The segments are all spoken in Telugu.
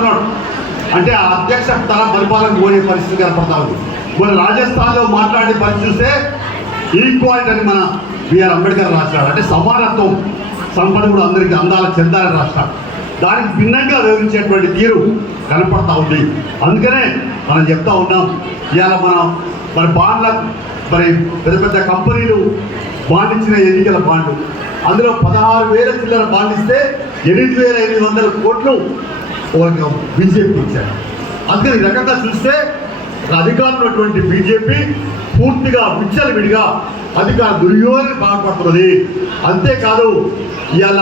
మాట్లాడుతున్నాడు అంటే ఆ అధ్యక్ష తన పరిపాలన పోయే పరిస్థితి కనపడతా ఉంది. మన రాజస్థాన్లో మాట్లాడే పరిస్థితి చూస్తే ఈక్వాలిటీ అని మన బిఆర్ అంబేద్కర్ రాశాడు. అంటే సమానత్వం సంపద కూడా అందరికీ అందాల చెందాలని రాశాడు. దానికి భిన్నంగా వివరించేటువంటి తీరు కనపడతా ఉంది. అందుకనే మనం చెప్తా ఉన్నాం ఇవాళ మనం మన బాండ్ల మరి పెద్ద పెద్ద కంపెనీలు బాండ్ ఇచ్చిన ఎన్నికల బాండ్లు. అందులో పదహారు వేల చిల్లర బాండ్ ఇస్తే ఎనిమిది వేల ఎనిమిది వందల కోట్లు ఒక బీజేపీ ఇచ్చారు. అందుకని ఈ రకంగా చూస్తే అధికారంలో ఉన్నటువంటి బీజేపీ పూర్తిగా విచ్చలవిడిగా అధికార దుర్యోగం బాధపడుతున్నది అంతేకాదు ఇవాళ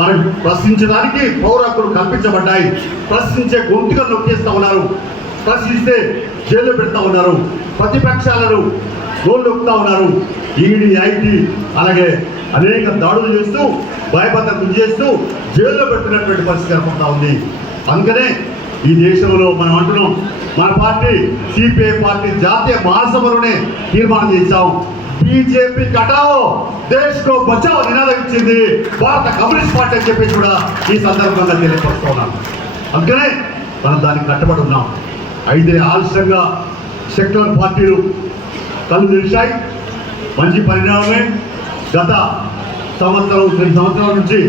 మనం ప్రశ్నించడానికి పౌర హక్కులు కల్పించబడ్డాయి. ప్రశ్నించే గొంతుగా నొక్కేస్తూ ఉన్నారు. ప్రశ్నిస్తే జైల్లో పెడతా ఉన్నారు. ప్రతిపక్షాలను గోళ్ళు నొక్కుతా ఉన్నారు. ఈడీ ఐటీ అలాగే అనేక దాడులు చేస్తూ భయభద్రత చేస్తూ జైల్లో పెట్టినటువంటి పరిస్థితి కనపడతా ఉంది. అందుకనే ఈ దేశంలో మనం అంటున్నాం. మన పార్టీ సిపిఐ పార్టీ జాతీయ మహాసభలోనే తీర్మానం చేశాం. బీజేపీ కటావో దేశ్ కో బచావో నినాదం ఇచ్చింది భారత కమ్యూనిస్ట్ పార్టీ అని చెప్పేసి కూడా ఈ సందర్భంగా తెలియపరుస్తూ ఉన్నాం. అందుకనే మనం దానికి కట్టుబడి ఉన్నాం. అయితే ఆలస్యంగా సెక్యులర్ పార్టీలు కళ్ళు తెరిచాయి. మంచి పరిణామమే గత సంవత్సరం రెండు సంవత్సరాల నుంచి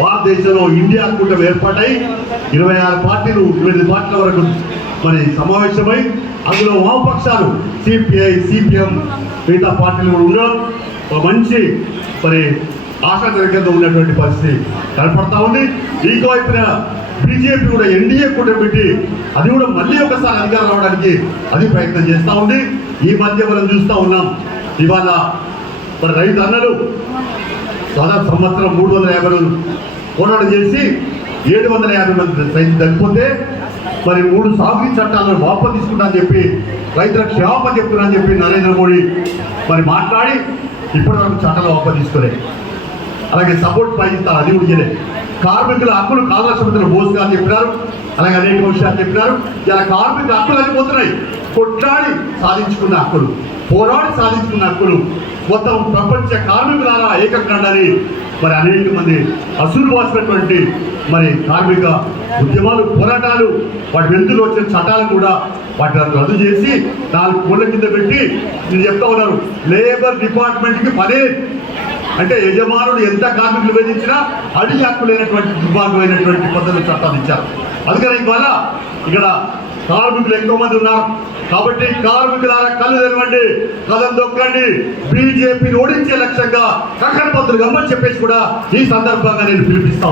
భారతదేశంలో ఇండియా కూటమి ఏర్పాటై ఇరవై ఆరు పార్టీలు ఇరవై పార్టీల వరకు మరి సమావేశమై అందులో వామపక్షాలు సిపిఐ సిపిఎం మిగతా పార్టీలు కూడా ఉండడం ఒక మంచి మరి ఆశాజనకంగా ఉన్నటువంటి పరిస్థితి కనపడతా ఉంది. ఇంకో వైపున బీజేపీ కూడా ఎన్డీఏ కూటమి పెట్టి అది కూడా మళ్ళీ ఒకసారి అధికారం రావడానికి అది ప్రయత్నం చేస్తూ ఉంది. ఈ మధ్య మనం చూస్తూ ఉన్నాం ఇవాళ మరి రైతు అన్నలు దాదాపు సంవత్సరం మూడు వందల యాభై రోజులు పోరాటం చేసి ఏడు వందల యాభై మంది రైతు తగ్గిపోతే మరి మూడు సాగు చట్టాలను వాపసు తీసుకుంటా అని చెప్పి రైతుల క్షేమం చెప్తున్నా అని చెప్పి నరేంద్ర మోడీ మరి మాట్లాడి ఇప్పటి వరకు చట్టాలు వాపసు తీసుకోలేదు అలాగే సపోర్ట్ పాటిస్తారు అది కూడా చేయలేదు కార్మికుల హక్కులు కాలరాష్ట్రపతిలో బోస్ అని చెప్పినారు. అలాగే అనేక విషయాలు చెప్పినారు. ఇలా కార్మికుల హక్కులు అన్ని పోతున్నాయి. కొట్లాడి సాధించుకున్న హక్కులు పోరాడి సాధించుకున్న హక్కులు మొత్తం ప్రపంచ కార్మికులారా ఏకకండని మరి అనేక మంది అసలు వాసినటువంటి మరి కార్మిక ఉద్యమాలు పోరాటాలు వాటి వెంతులు వచ్చిన చట్టాలను కూడా వాటిని రద్దు చేసి నాలుగు కోళ్ళ కింద పెట్టి నేను చెప్తా ఉన్నారు లేబర్ డిపార్ట్మెంట్కి పనే. అంటే యజమానుడు ఎంత కార్మికులు వేధించినా అడిగి హక్కు లేనటువంటి దుర్భాగ్యమైనటువంటి పద్ధతులు చట్టాలు ఇచ్చారు. అందుకని ఇవాళ ఇక్కడ కార్మికులు ఎక్కువ మంది ఉన్నారు. కాబట్టి కార్మికులారా కళ్ళు తెరవండి కథం దొక్కండి బీజేపీని ఓడించే లక్ష్యంగా కక్కన పద్ధతులు గమ్మని చెప్పేసి కూడా ఈ సందర్భంగా నేను పిలిపిస్తాను